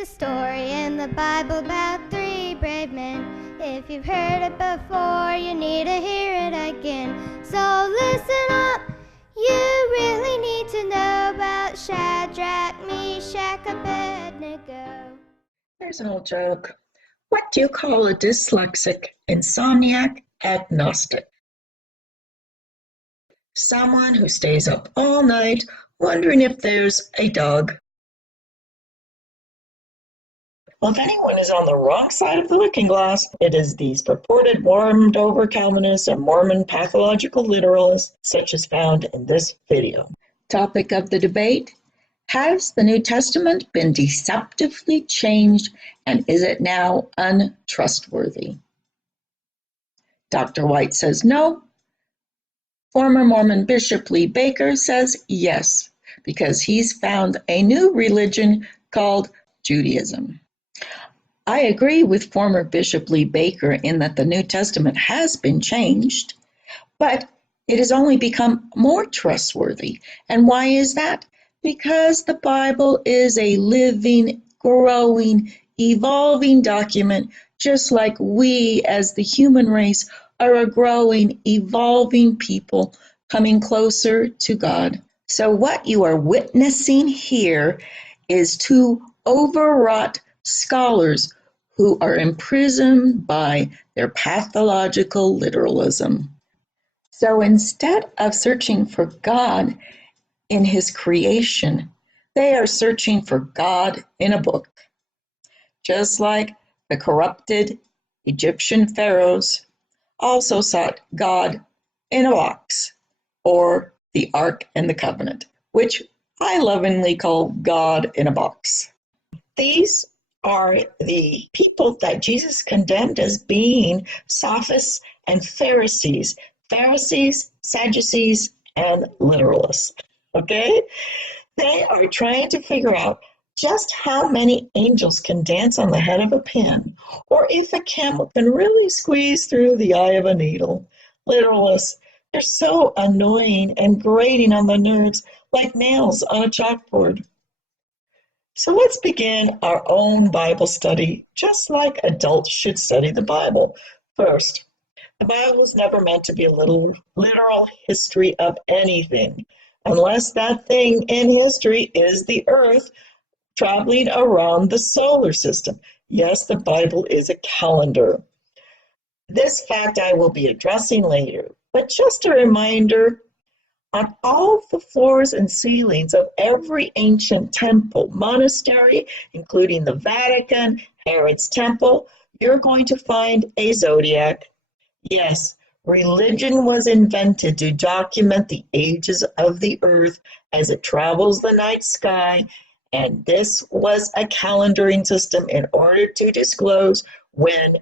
a story in the Bible about three brave men. If you've heard it before, you need to hear it again. So listen up, you really need to know about Shadrach, Meshach, Abednego. Here's an old joke. What do you call a dyslexic, insomniac, agnostic? Someone who stays up all night wondering if there's a dog. Well, if anyone is on the wrong side of the looking glass, it is these purported warmed-over Calvinists and Mormon pathological literalists, such as found in this video. Topic of the debate: has the New Testament been deceptively changed, and is it now untrustworthy? Dr. White says no. Former Mormon Bishop Lee Baker says yes, because he's found a new religion called Judaism. I agree with former Bishop Lee Baker in that the New Testament has been changed, but it has only become more trustworthy. And why is that? Because the Bible is a living, growing, evolving document, just like we as the human race are a growing, evolving people coming closer to God. So what you are witnessing here is two overwrought scholars who are imprisoned by their pathological literalism. So instead of searching for God in his creation, they are searching for God in a book. Just like the corrupted Egyptian pharaohs also sought God in a box, or the Ark and the Covenant, which I lovingly call God in a box. These are the people that Jesus condemned as being sophists and Pharisees, Sadducees, and literalists. Okay? They are trying to figure out just how many angels can dance on the head of a pin, or if a camel can really squeeze through the eye of a needle. Literalists, they're so annoying and grating on the nerves, like nails on a chalkboard. So let's begin our own Bible study, just like adults should study the Bible. First, the Bible was never meant to be a literal history of anything, unless that thing in history is the earth traveling around the solar system. Yes, the Bible is a calendar. This fact I will be addressing later, but just a reminder, on all the floors and ceilings of every ancient temple, monastery, including the Vatican, Herod's Temple, you're going to find a zodiac. Yes, religion was invented to document the ages of the earth as it travels the night sky, and this was a calendaring system in order to disclose when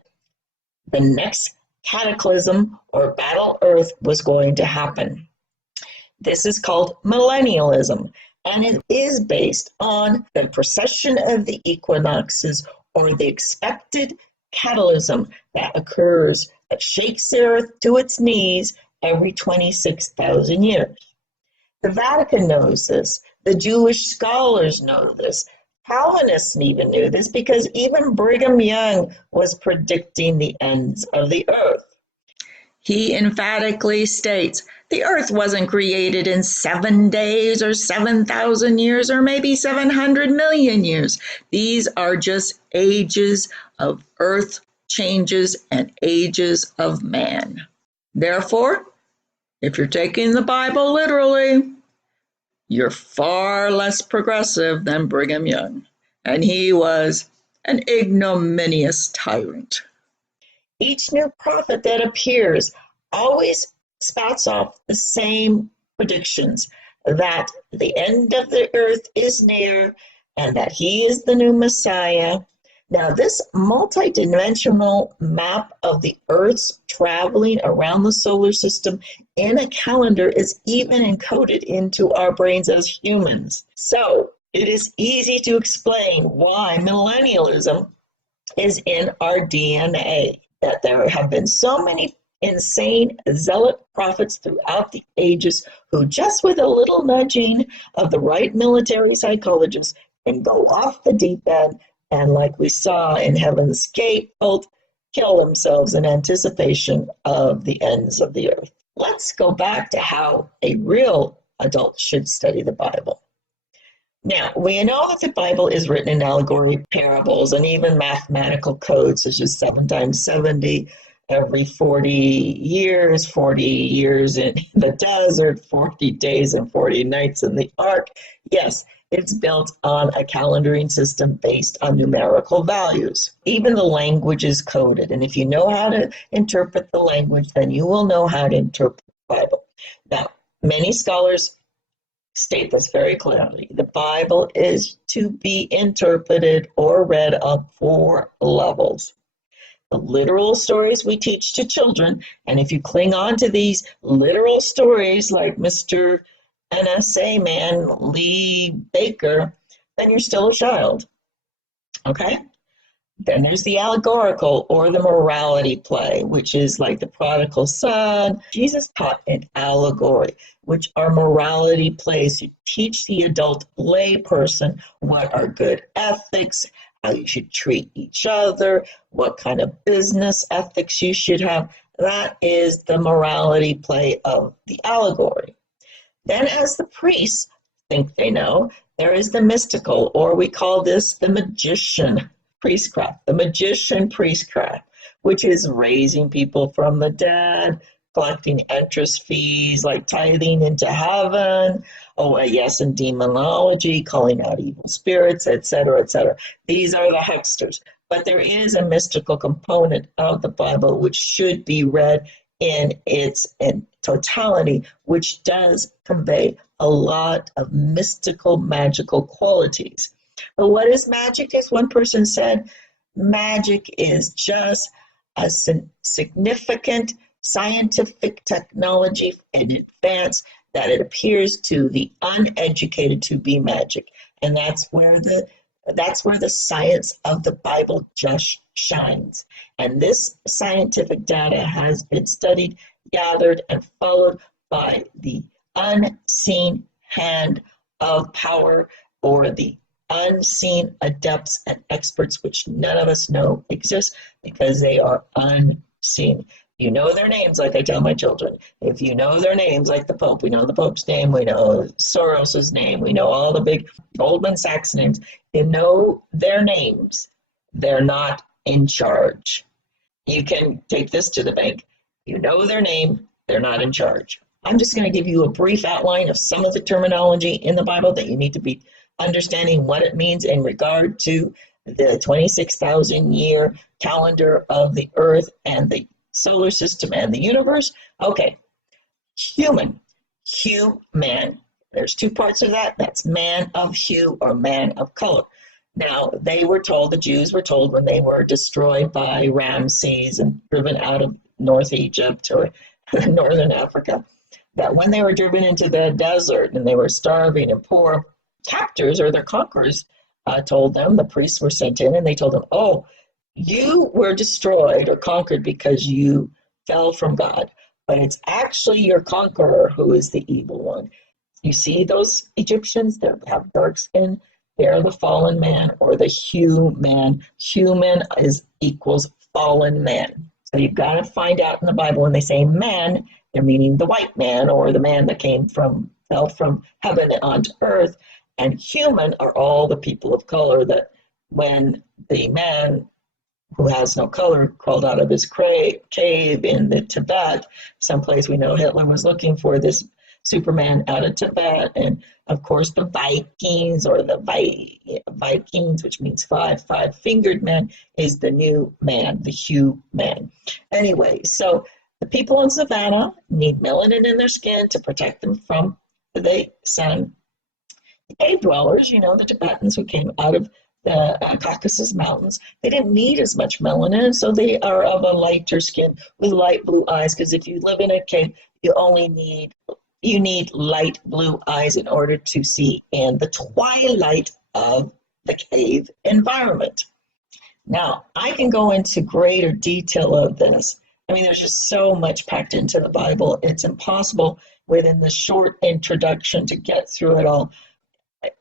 the next cataclysm or battle earth was going to happen. This is called millennialism, and it is based on the precession of the equinoxes, or the expected catalysm that occurs, that shakes the earth to its knees every 26,000 years. The Vatican knows this. The Jewish scholars know this. Calvinists even knew this, because even Brigham Young was predicting the ends of the earth. He emphatically states the earth wasn't created in 7 days or 7,000 years or maybe 700 million years. These are just ages of earth changes and ages of man. Therefore, if you're taking the Bible literally, you're far less progressive than Brigham Young, and he was an ignominious tyrant. Each new prophet that appears always spouts off the same predictions, that the end of the earth is near and that he is the new Messiah. Now, this multi-dimensional map of the earth's traveling around the solar system in a calendar is even encoded into our brains as humans. So it is easy to explain why millennialism is in our DNA, that there have been so many insane zealot prophets throughout the ages who, just with a little nudging of the right military psychologist, can go off the deep end and like we saw in Heaven's Gate, both kill themselves in anticipation of the ends of the earth. Let's go back to how a real adult should study the Bible. Now, we know that the Bible is written in allegory, parables, and even mathematical codes, such as 7 times 70, every 40 years in the desert, 40 days and 40 nights in the ark. Yes, it's built on a calendaring system based on numerical values. Even the language is coded, and if you know how to interpret the language, then you will know how to interpret the Bible. Now, many scholars state this very clearly. The Bible is to be interpreted or read on 4 levels. The literal stories we teach to children, and if you cling on to these literal stories like Mr. NSA man Lee Baker, then you're still a child. Okay? Then there's the allegorical or the morality play, which is like the prodigal son. Jesus taught an allegory, which are morality plays to teach the adult lay person what are good ethics, how you should treat each other, what kind of business ethics you should have. That is the morality play of the allegory. Then, as the priests think they know, there is the mystical, or we call this the magician priestcraft, the magician priestcraft, which is raising people from the dead, collecting interest fees like tithing into heaven, yes, and demonology, calling out evil spirits, etc., etc. These are the hucksters. But there is a mystical component of the Bible which should be read in its totality, which does convey a lot of mystical, magical qualities. But what is magic? As one person said, magic is just a significant scientific technology in advance that it appears to the uneducated to be magic. And that's where the science of the Bible just shines. And this scientific data has been studied, gathered, and followed by the unseen hand of power, or the unseen adepts and experts, which none of us know exist because they are unseen. You know their names, like I tell my children. If you know their names, like the Pope, we know the Pope's name, we know Soros's name, we know all the big Goldman Sachs names. You know their names, they're not in charge. You can take this to the bank. You know their name, they're not in charge. I'm just going to give you a brief outline of some of the terminology in the Bible that you need to be understanding what it means in regard to the 26,000 year calendar of the earth and the solar system and the universe. Okay, human, Hue Man. There's 2 parts of that. That's man of hue or man of color. Now, the Jews were told when they were destroyed by Ramses and driven out of North Egypt or Northern Africa, that when they were driven into the desert and they were starving and poor, captors or their conquerors told them, the priests were sent in and they told them, oh, you were destroyed or conquered because you fell from God, but it's actually your conqueror who is the evil one. You see those Egyptians that have dark skin? They're the fallen man or the Hue Man. Human equals fallen man. So you've got to find out in the Bible when they say man, they're meaning the white man or the man that fell from heaven onto earth. And human are all the people of color that when the man who has no color crawled out of his cave in the Tibet, someplace we know Hitler was looking for this Superman out of Tibet, and of course the Vikings or the Vikings, which means five-fingered man, is the new man, the Hue Man. Anyway, so the people in Savannah need melanin in their skin to protect them from the sun. The cave dwellers, the Tibetans who came out of the Caucasus Mountains, they didn't need as much melanin, so they are of a lighter skin with light blue eyes, because if you live in a cave, you need light blue eyes in order to see in the twilight of the cave environment. Now, I can go into greater detail of this. I mean, there's just so much packed into the Bible. It's impossible within the short introduction to get through it all.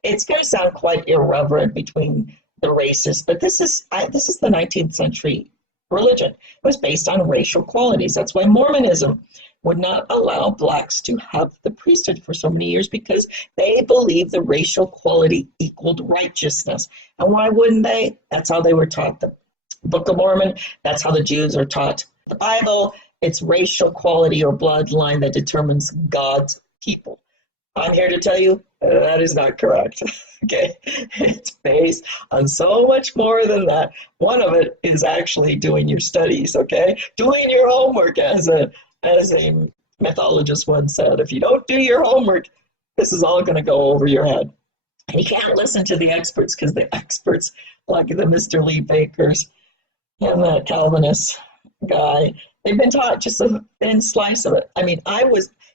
It's going to sound quite irreverent between the races, but this is the 19th century religion. It was based on racial qualities. That's why Mormonism would not allow blacks to have the priesthood for so many years, because they believed the racial quality equaled righteousness. And why wouldn't they? That's how they were taught the Book of Mormon. That's how the Jews are taught the Bible. It's racial quality or bloodline that determines God's people. I'm here to tell you that is not correct. Okay, it's based on so much more than that. One of it is actually doing your studies. Okay, doing your homework, as a mythologist once said. If you don't do your homework, this is all going to go over your head. And you can't listen to the experts, because the experts, like the Mr. Lee Bakers and that Calvinist guy, they've been taught just a thin slice of it. I mean,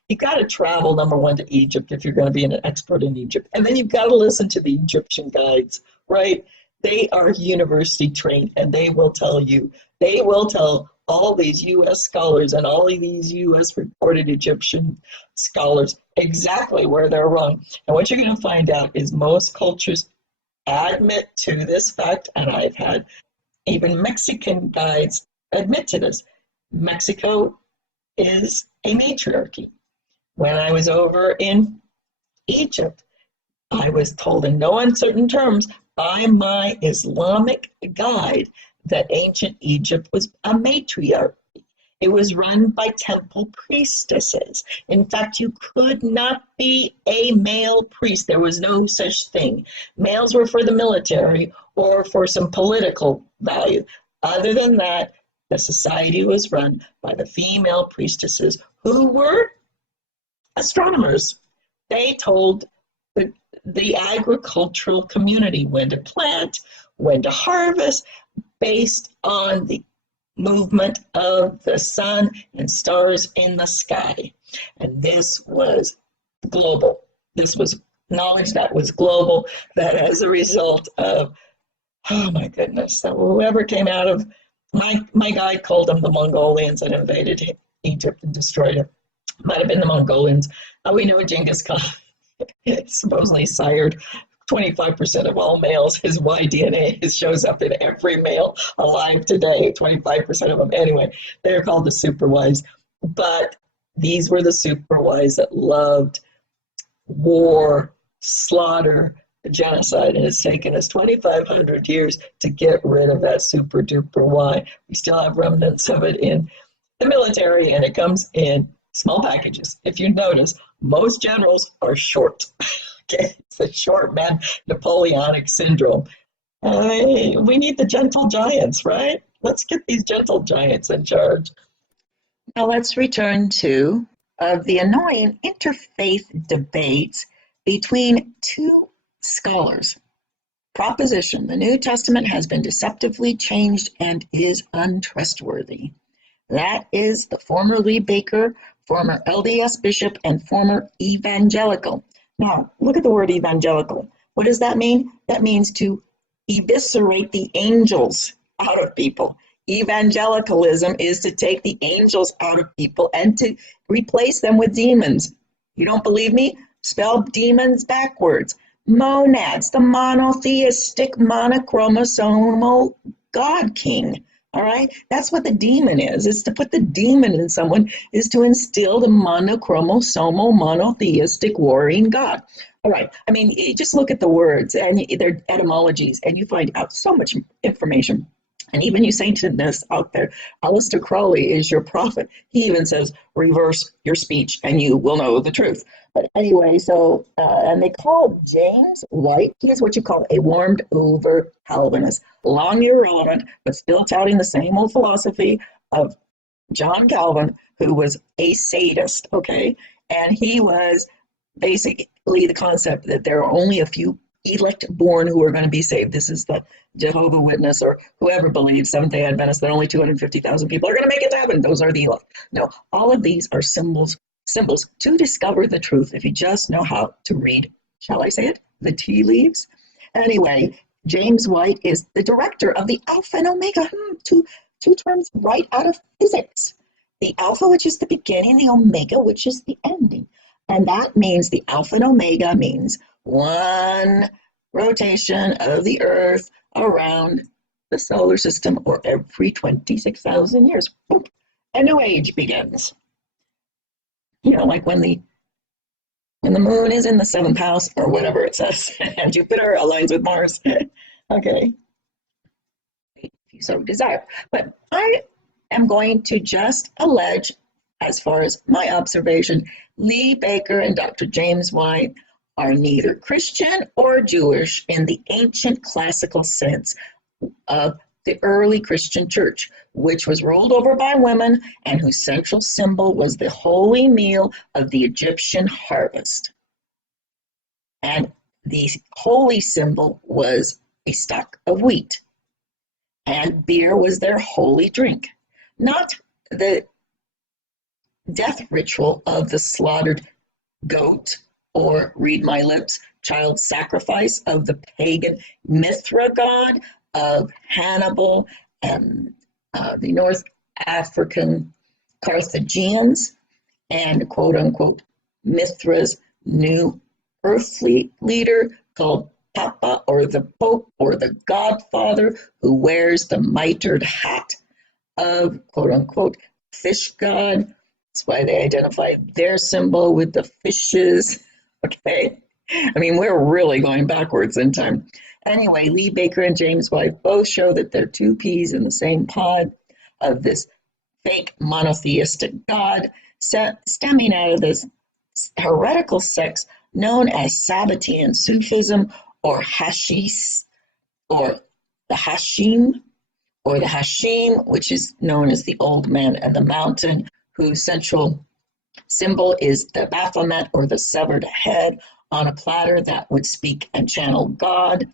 you got to travel, number one, to Egypt if you're going to be an expert in Egypt. And then you've got to listen to the Egyptian guides, right? They are university trained, and they will tell all these U.S. scholars and all of these U.S. reported Egyptian scholars exactly where they're wrong. And what you're going to find out is most cultures admit to this fact, and I've had even Mexican guides admit to this. Mexico is a matriarchy. When I was over in Egypt, I was told in no uncertain terms by my Islamic guide that ancient Egypt was a matriarchy. It was run by temple priestesses. In fact, you could not be a male priest. There was no such thing. Males were for the military or for some political value. Other than that, the society was run by the female priestesses, who were astronomers. They told the agricultural community when to plant, when to harvest, based on the movement of the sun and stars in the sky. And this was global. This was knowledge that was global, that as a result of, oh my goodness, that whoever came out of, my guide called them the Mongolians that invaded Egypt and destroyed it. Might have been the Mongolians. We know Genghis Khan supposedly sired 25% of all males. His Y DNA shows up in every male alive today, 25% of them. Anyway, they're called the super wise. But these were the super wise that loved war, slaughter, genocide. And it's taken us 2,500 years to get rid of that super duper Y. We still have remnants of it in the military, and it comes in small packages. If you notice, most generals are short. Okay, it's the short man Napoleonic syndrome. We need the gentle giants, right? Let's get these gentle giants in charge. Now let's return to the annoying interfaith debates between two scholars. Proposition: the New Testament has been deceptively changed and is untrustworthy. That is the former Lee Baker, former LDS bishop, and former evangelical. Now, look at the word evangelical. What does that mean? That means to eviscerate the angels out of people. Evangelicalism is to take the angels out of people and to replace them with demons. You don't believe me? Spell demons backwards. Monads, the monotheistic, monochromosomal God King. All right, that's what the demon is to put the demon in someone, is to instill the monochromosomal, monotheistic, warring God. All right, I mean, you just look at the words and their etymologies, and you find out so much information. And even you saintedness out there, Aleister Crowley is your prophet. He even says, reverse your speech and you will know the truth. But anyway, so, and they call James White, he is what you call a warmed over Calvinist. Long irrelevant, but still touting the same old philosophy of John Calvin, who was a sadist, okay? And he was basically the concept that there are only a few elect born who are going to be saved. This is the Jehovah Witness or whoever believes, Seventh-day Adventists, that only 250,000 people are going to make it to heaven. Those are the elect. No, all of these are symbols to discover the truth if you just know how to read, shall I say it, the tea leaves. Anyway, James White is the director of the Alpha and Omega, two terms right out of physics. The Alpha, which is the beginning, the Omega, which is the ending. And that means the Alpha and Omega means one rotation of the Earth around the solar system, or every 26,000 years, boop, a new age begins. Like when the moon is in the seventh house, or whatever it says, and Jupiter aligns with Mars. Okay, if you so desire. But I am going to just allege, as far as my observation, Lee Baker and Dr. James White are neither Christian or Jewish in the ancient classical sense of the early Christian church, which was ruled over by women and whose central symbol was the holy meal of the Egyptian harvest. And the holy symbol was a stalk of wheat, and beer was their holy drink, not the death ritual of the slaughtered goat, or read my lips, child sacrifice of the pagan Mithra god of Hannibal and the North African Carthaginians, and quote unquote Mithra's new earthly leader called Papa, or the Pope, or the Godfather, who wears the mitred hat of quote unquote fish god. That's why they identify their symbol with the fishes. Okay. I mean, we're really going backwards in time. Anyway, Lee Baker and James White both show that they're two peas in the same pod of this fake monotheistic God, stemming out of this heretical sects known as Sabbatean Sufism, or Hashish, or the Hashim, which is known as the Old Man and the Mountain, whose central symbol is the Baphomet, or the severed head on a platter that would speak and channel God,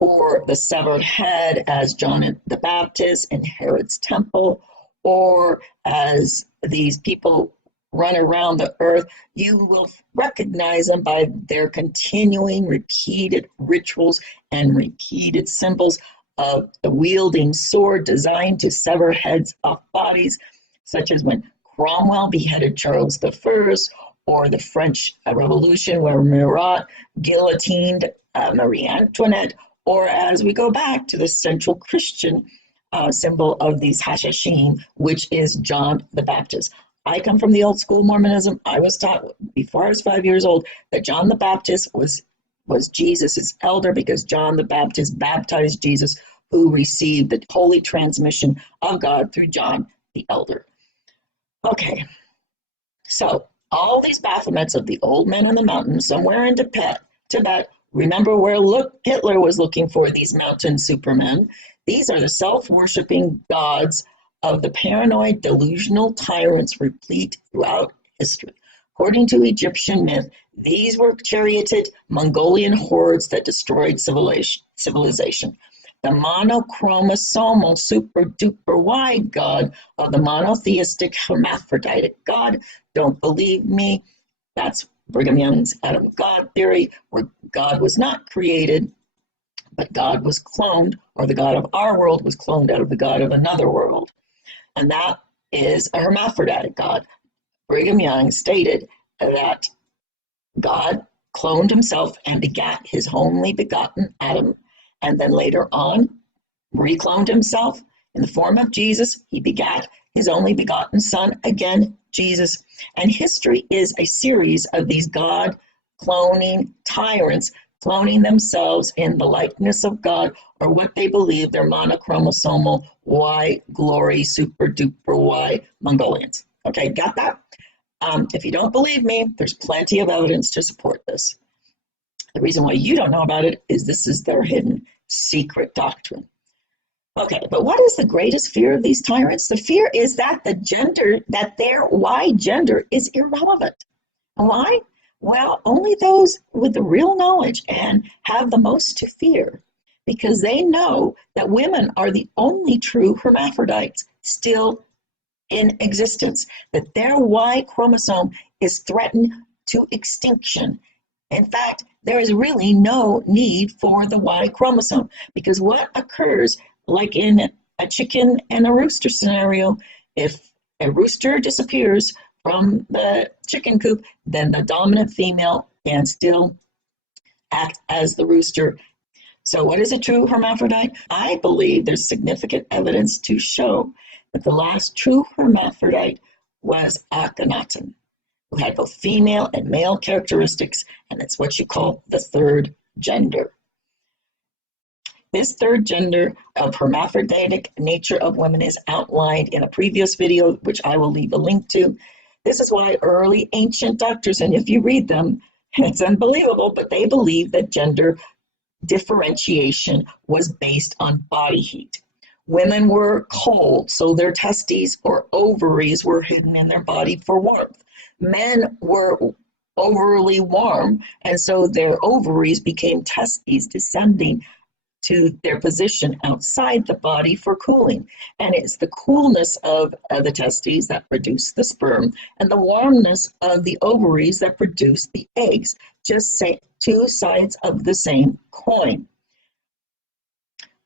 or the severed head as John the Baptist in Herod's temple, or as these people run around the earth. You will recognize them by their continuing repeated rituals and repeated symbols of the wielding sword designed to sever heads off bodies, such as when Cromwell beheaded Charles I, or the French Revolution, where Murat guillotined Marie Antoinette, or as we go back to the central Christian symbol of these Hashashim, which is John the Baptist. I come from the old school Mormonism. I was taught before I was 5 years old that John the Baptist was Jesus's elder, because John the Baptist baptized Jesus, who received the holy transmission of God through John the elder. Okay, so all these Baphomets of the old men on the mountain, somewhere in Tibet, remember where Hitler was looking for these mountain supermen. These are the self-worshiping gods of the paranoid, delusional tyrants replete throughout history. According to Egyptian myth, these were charioted Mongolian hordes that destroyed civilization. The monochromosomal super-duper wide god of the monotheistic hermaphroditic god. Don't believe me? That's Brigham Young's Adam God theory, where God was not created, but God was cloned, or the God of our world was cloned out of the God of another world. And that is a hermaphroditic God. Brigham Young stated that God cloned himself and begat his only begotten Adam, and then later on recloned himself in the form of Jesus. He begat his only begotten son, again, Jesus. And history is a series of these God cloning tyrants, cloning themselves in the likeness of God, or what they believe they're monochromosomal Y glory super duper Y Mongolians. Okay, got that? If you don't believe me, there's plenty of evidence to support this. The reason why you don't know about it is this is their hidden secret doctrine. Okay, but what is the greatest fear of these tyrants? The fear is that their Y gender is irrelevant. Why? Well, only those with the real knowledge and have the most to fear, because they know that women are the only true hermaphrodites still in existence, that their Y chromosome is threatened to extinction. In fact, there is really no need for the Y chromosome, because what occurs, like in a chicken and a rooster scenario, if a rooster disappears from the chicken coop, then the dominant female can still act as the rooster. So, what is a true hermaphrodite? I believe there's significant evidence to show that the last true hermaphrodite was Akhenaten, who had both female and male characteristics, and it's what you call the third gender. This third gender of hermaphroditic nature of women is outlined in a previous video, which I will leave a link to. This is why early ancient doctors, and if you read them, it's unbelievable, but they believe that gender differentiation was based on body heat. Women were cold, so their testes or ovaries were hidden in their body for warmth. Men were overly warm, and so their ovaries became testes, descending to their position outside the body for cooling. And it's the coolness of the testes that produce the sperm, and the warmness of the ovaries that produce the eggs. Just say two sides of the same coin.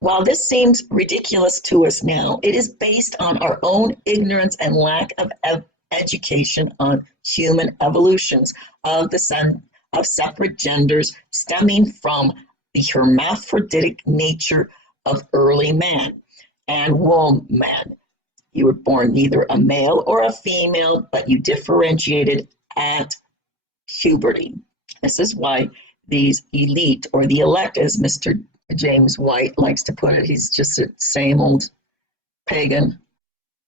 While this seems ridiculous to us now, it is based on our own ignorance and lack of education on human evolutions of separate genders, stemming from the hermaphroditic nature of early man and woman. You were born neither a male or a female, but you differentiated at puberty. This is why these elite, or the elect, as Mr. James White likes to put it, he's just the same old pagan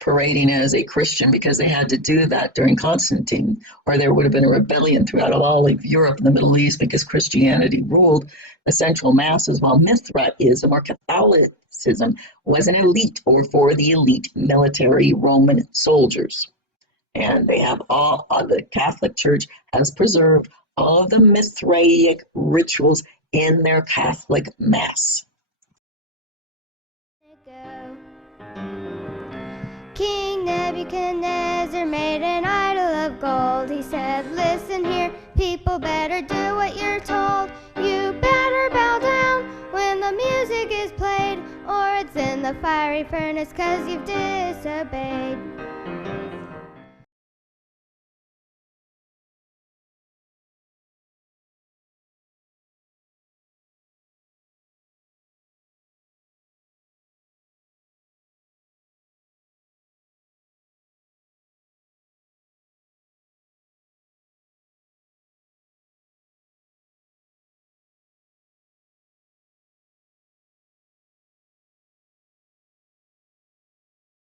parading as a Christian, because they had to do that during Constantine, or there would have been a rebellion throughout all of Europe and the Middle East, because Christianity ruled the central masses, while Mithraism or Catholicism was an elite, or for the elite military Roman soldiers. And they have the Catholic Church has preserved all of the Mithraic rituals in their Catholic Mass. King Nebuchadnezzar made an idol of gold. He said, listen here, people better do what you're told. You better bow down when the music is played, or it's in the fiery furnace 'cause you've disobeyed.